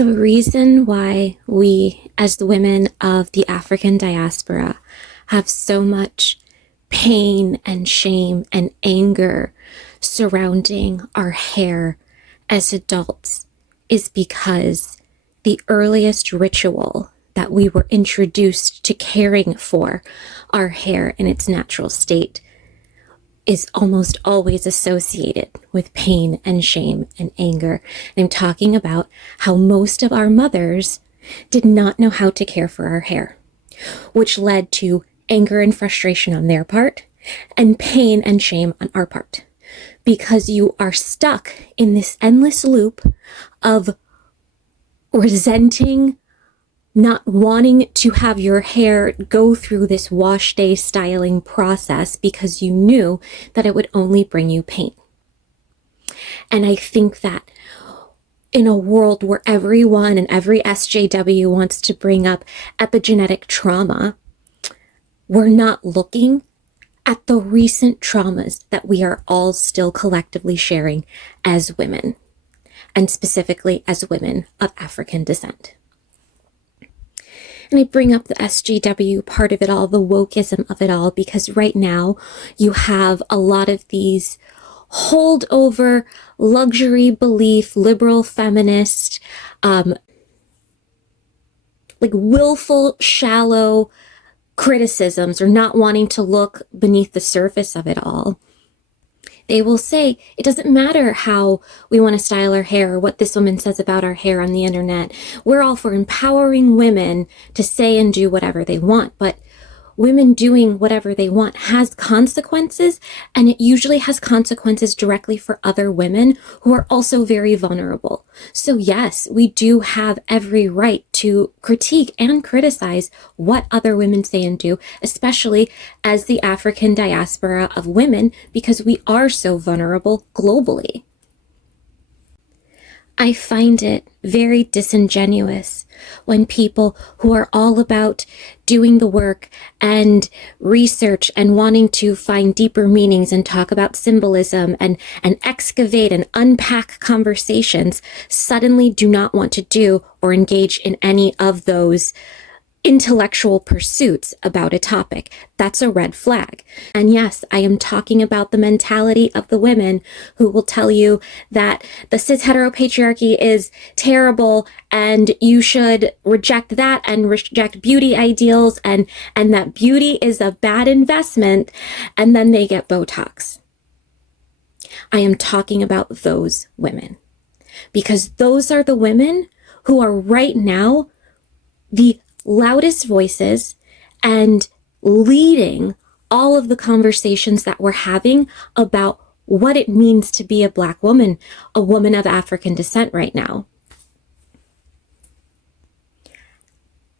The reason why we, as the women of the African diaspora, have so much pain and shame and anger surrounding our hair as adults is because the earliest ritual that we were introduced to caring for our hair in its natural state is almost always associated with pain and shame and anger. I'm talking about how most of our mothers did not know how to care for our hair, which led to anger and frustration on their part and pain and shame on our part, because you are stuck in this endless loop of resenting, not wanting to have your hair go through this wash day styling process because you knew that it would only bring you pain. And I think that in a world where everyone and every SJW wants to bring up epigenetic trauma, we're not looking at the recent traumas that we are all still collectively sharing as women, and specifically as women of African descent. And I bring up the SJW part of it all, the wokeism of it all, because right now you have a lot of these holdover, luxury belief, liberal feminist, willful, shallow criticisms or not wanting to look beneath the surface of it all. They will say, it doesn't matter how we want to style our hair or what this woman says about our hair on the internet. We're all for empowering women to say and do whatever they want, but women doing whatever they want has consequences, and it usually has consequences directly for other women who are also very vulnerable. So yes, we do have every right to critique and criticize what other women say and do, especially as the African diaspora of women, because we are so vulnerable globally. I find it very disingenuous when people who are all about doing the work and research and wanting to find deeper meanings and talk about symbolism and excavate and unpack conversations suddenly do not want to do or engage in any of those intellectual pursuits about a topic. That's a red flag. And yes, I am talking about the mentality of the women who will tell you that the cis heteropatriarchy is terrible and you should reject that and reject beauty ideals and that beauty is a bad investment, and then they get Botox. I am talking about those women because those are the women who are right now the loudest voices and leading all of the conversations that we're having about what it means to be a Black woman, a woman of African descent right now.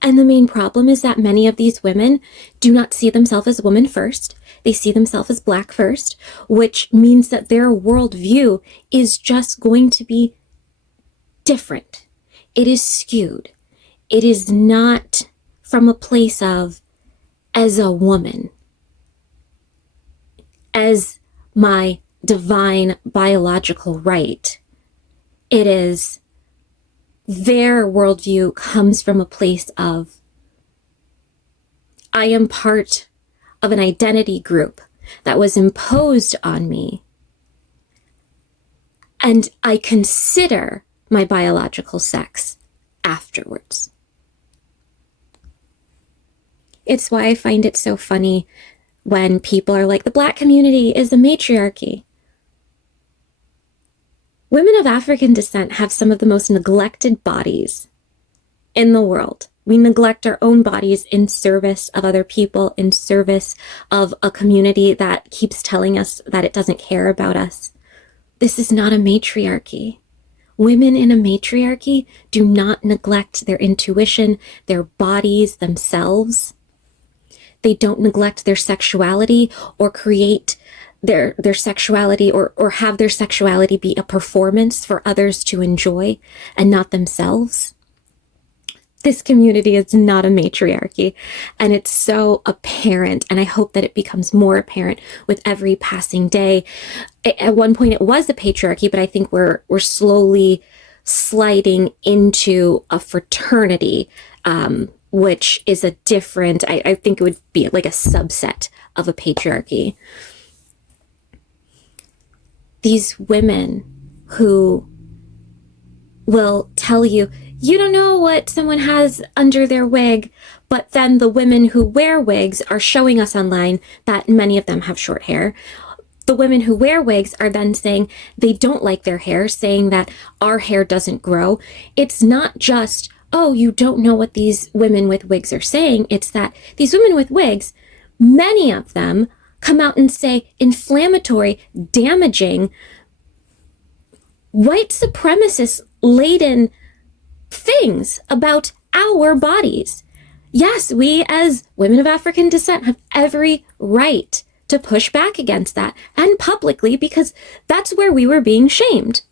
And the main problem is that many of these women do not see themselves as women first. They see themselves as Black first, which means that their worldview is just going to be different. It is skewed. It is not from a place of, as a woman, as my divine biological right. It is, their worldview comes from a place of, I am part of an identity group that was imposed on me, and I consider my biological sex afterwards. It's why I find it so funny when people are like, the Black community is a matriarchy. Women of African descent have some of the most neglected bodies in the world. We neglect our own bodies in service of other people, in service of a community that keeps telling us that it doesn't care about us. This is not a matriarchy. Women in a matriarchy do not neglect their intuition, their bodies, themselves. They don't neglect their sexuality or create their sexuality or have their sexuality be a performance for others to enjoy and not themselves. This community is not a matriarchy, and it's so apparent, and I hope that it becomes more apparent with every passing day. At one point it was a patriarchy, but I think we're slowly sliding into a fraternity, which is a different, I think it would be like a subset of a patriarchy. These women who will tell you, you don't know what someone has under their wig, but then the women who wear wigs are showing us online that many of them have short hair. The women who wear wigs are then saying they don't like their hair, saying that our hair doesn't grow. It's not just, oh, you don't know what these women with wigs are saying. It's that these women with wigs, many of them come out and say inflammatory, damaging, white supremacist laden things about our bodies. Yes, we as women of African descent have every right to push back against that, and publicly, because that's where we were being shamed.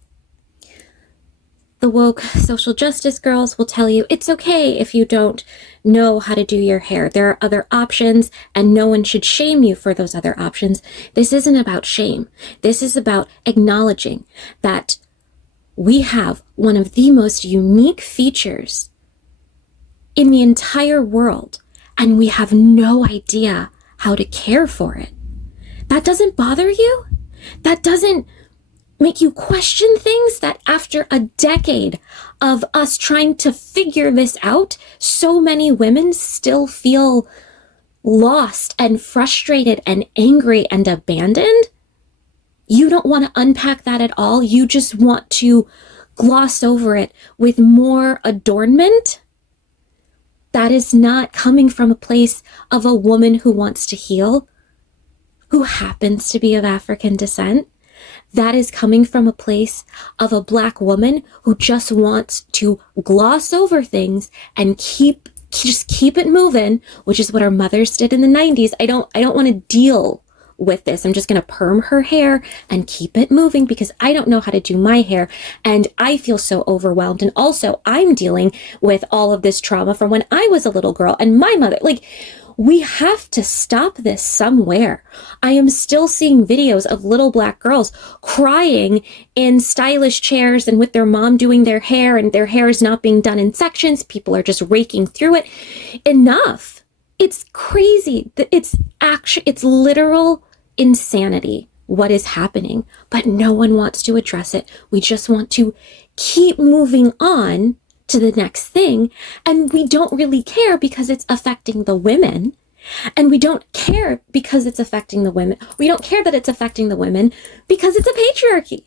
The woke social justice girls will tell you it's okay if you don't know how to do your hair. There are other options, and no one should shame you for those other options. This isn't about shame. This is about acknowledging that we have one of the most unique features in the entire world, and we have no idea how to care for it. That doesn't bother you? That doesn't make you question things? That after a decade of us trying to figure this out, so many women still feel lost and frustrated and angry and abandoned? You don't want to unpack that at all. You just want to gloss over it with more adornment. That is not coming from a place of a woman who wants to heal, who happens to be of African descent. That is coming from a place of a Black woman who just wants to gloss over things and just keep it moving, which is what our mothers did in the 90s. I don't want to deal with this. I'm just going to perm her hair and keep it moving because I don't know how to do my hair, and I feel so overwhelmed. And also I'm dealing with all of this trauma from when I was a little girl and my mother, we have to stop this somewhere. I am still seeing videos of little Black girls crying in stylish chairs and with their mom doing their hair, and their hair is not being done in sections. People are just raking through it. Enough. It's crazy. It's literal insanity what is happening, but no one wants to address it. We just want to keep moving on to the next thing, and we don't really care because it's affecting the women, and we don't care because it's affecting the women. We don't care that it's affecting the women because it's a patriarchy.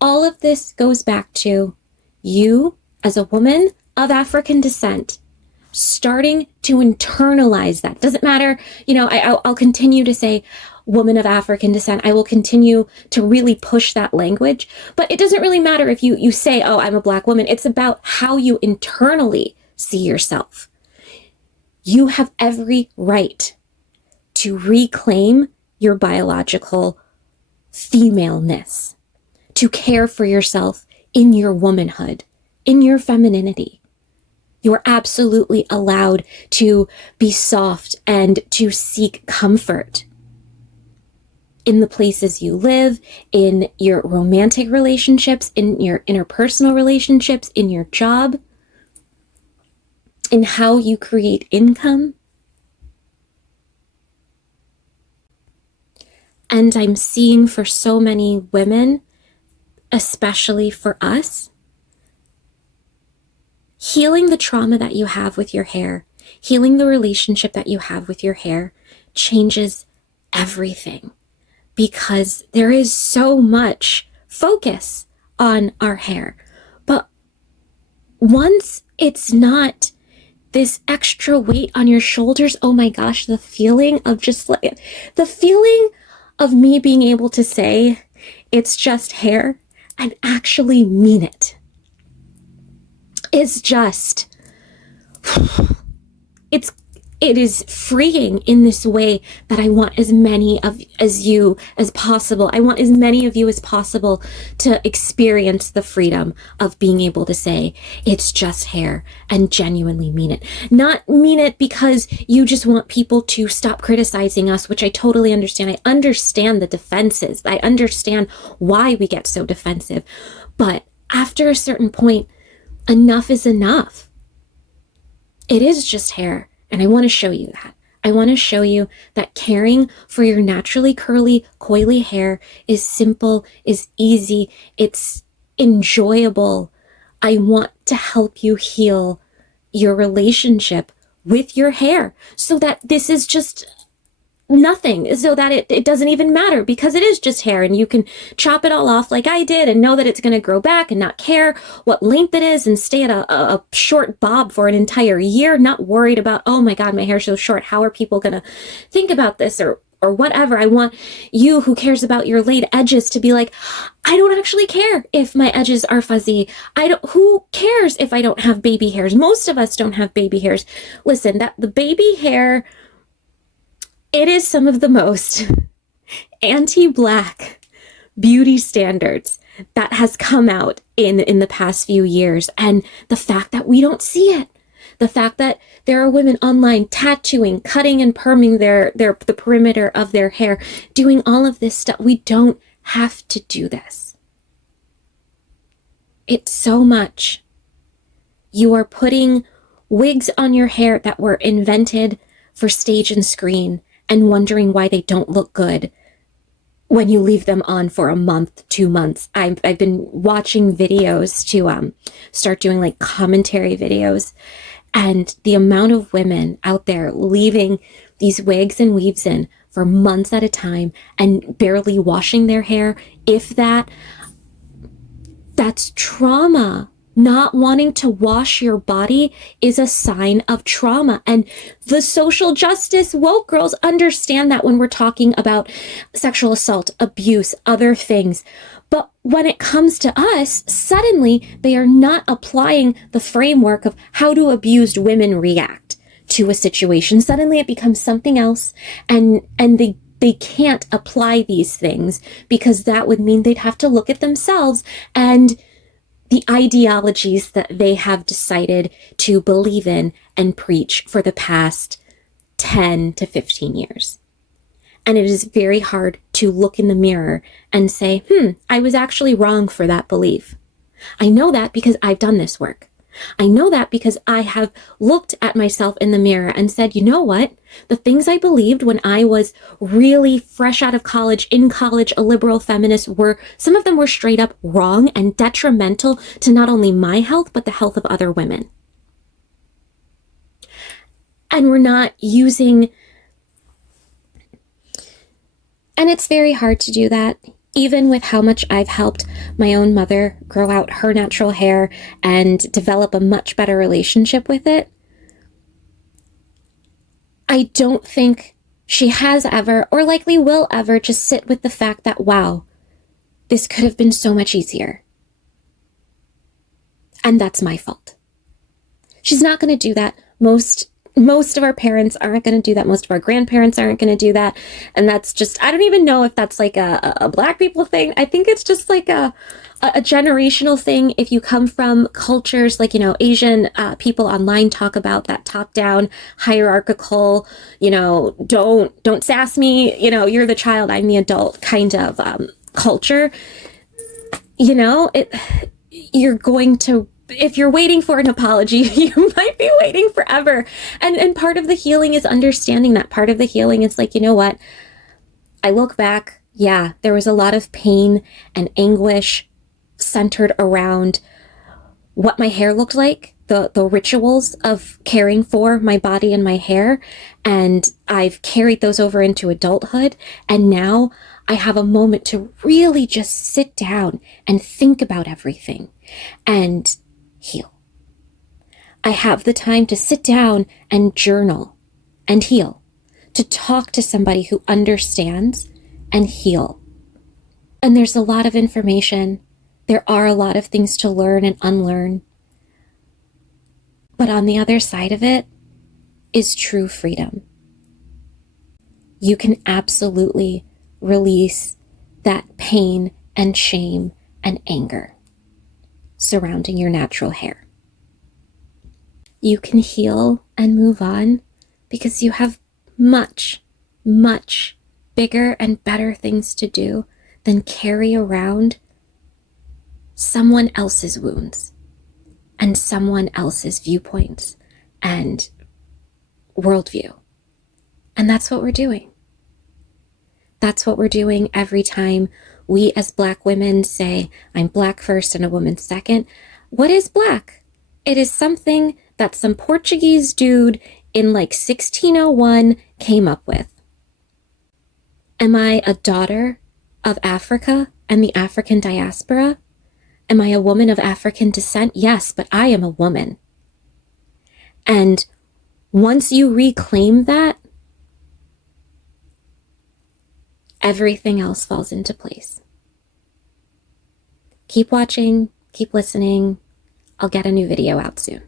All of this goes back to you as a woman of African descent starting to internalize that. Doesn't matter, I'll continue to say woman of African descent. I will continue to really push that language, but it doesn't really matter if you say, oh, I'm a Black woman. It's about how you internally see yourself. You have every right to reclaim your biological femaleness, to care for yourself in your womanhood, in your femininity. You're absolutely allowed to be soft and to seek comfort in the places you live, in your romantic relationships, in your interpersonal relationships, in your job, in how you create income. And I'm seeing for so many women, especially for us, healing the trauma that you have with your hair, healing the relationship that you have with your hair changes everything, because there is so much focus on our hair. But once it's not this extra weight on your shoulders, oh my gosh, the feeling of me being able to say it's just hair and actually mean it is just, it is freeing in this way that I want as many of you as possible. I want as many of you as possible to experience the freedom of being able to say it's just hair and genuinely mean it. Not mean it because you just want people to stop criticizing us, which I totally understand. I understand the defenses. I understand why we get so defensive, but after a certain point, enough is enough. It is just hair. And I want to show you that. I want to show you that caring for your naturally curly, coily hair is simple, is easy, it's enjoyable. I want to help you heal your relationship with your hair so that this is just nothing, so that it doesn't even matter, because it is just hair and you can chop it all off like I did and know that it's going to grow back and not care what length it is and stay at a short bob for an entire year, not worried about, oh my God, my hair's so short. How are people going to think about this or whatever. I want you who cares about your laid edges to be like, I don't actually care if my edges are fuzzy. Who cares if I don't have baby hairs? Most of us don't have baby hairs. Listen, that the baby hair, it is some of the most anti-Black beauty standards that has come out in the past few years. And the fact that we don't see it, the fact that there are women online tattooing, cutting and perming the perimeter of their hair, doing all of this stuff. We don't have to do this. It's so much. You are putting wigs on your hair that were invented for stage and screen and wondering why they don't look good when you leave them on for a month, 2 months. I've been watching videos to start doing like commentary videos, and the amount of women out there leaving these wigs and weaves in for months at a time and barely washing their hair, if that's trauma. Not wanting to wash your body is a sign of trauma. And the social justice woke girls understand that when we're talking about sexual assault, abuse, other things. But when it comes to us, suddenly they are not applying the framework of how do abused women react to a situation. Suddenly it becomes something else, and they can't apply these things because that would mean they'd have to look at themselves and the ideologies that they have decided to believe in and preach for the past 10 to 15 years. And it is very hard to look in the mirror and say, I was actually wrong for that belief. I know that because I've done this work. I know that because I have looked at myself in the mirror and said, you know what? The things I believed when I was really fresh out of college, in college, a liberal feminist, some of them were straight up wrong and detrimental to not only my health, but the health of other women. And we're not using, and it's very hard to do that. Even with how much I've helped my own mother grow out her natural hair and develop a much better relationship with it, I don't think she has ever, or likely will ever, just sit with the fact that, wow, this could have been so much easier. And that's my fault. She's not going to do that. Most of our parents aren't going to do that. Most of our grandparents aren't going to do that. And that's just, I don't even know if that's like a Black people thing. I think it's just like a generational thing. If you come from cultures like, Asian people online talk about that top-down hierarchical, don't sass me, you're the child, I'm the adult kind of culture. You're going to, if you're waiting for an apology, you might be waiting forever. And part of the healing is understanding that. Part of the healing is like, you know what? I look back, yeah, there was a lot of pain and anguish centered around what my hair looked like, the rituals of caring for my body and my hair. And I've carried those over into adulthood. And now I have a moment to really just sit down and think about everything and heal. I have the time to sit down and journal and heal, to talk to somebody who understands and heal. And there's a lot of information. There are a lot of things to learn and unlearn. But on the other side of it is true freedom. You can absolutely release that pain and shame and anger surrounding your natural hair. You can heal and move on because you have much, much bigger and better things to do than carry around someone else's wounds and someone else's viewpoints and worldview. And that's what we're doing. That's what we're doing every time we as Black women say, I'm Black first and a woman second. What is Black? It is something that some Portuguese dude in like 1601 came up with. Am I a daughter of Africa and the African diaspora? Am I a woman of African descent? Yes, but I am a woman. And once you reclaim that, everything else falls into place. Keep watching, keep listening. I'll get a new video out soon.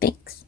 Thanks.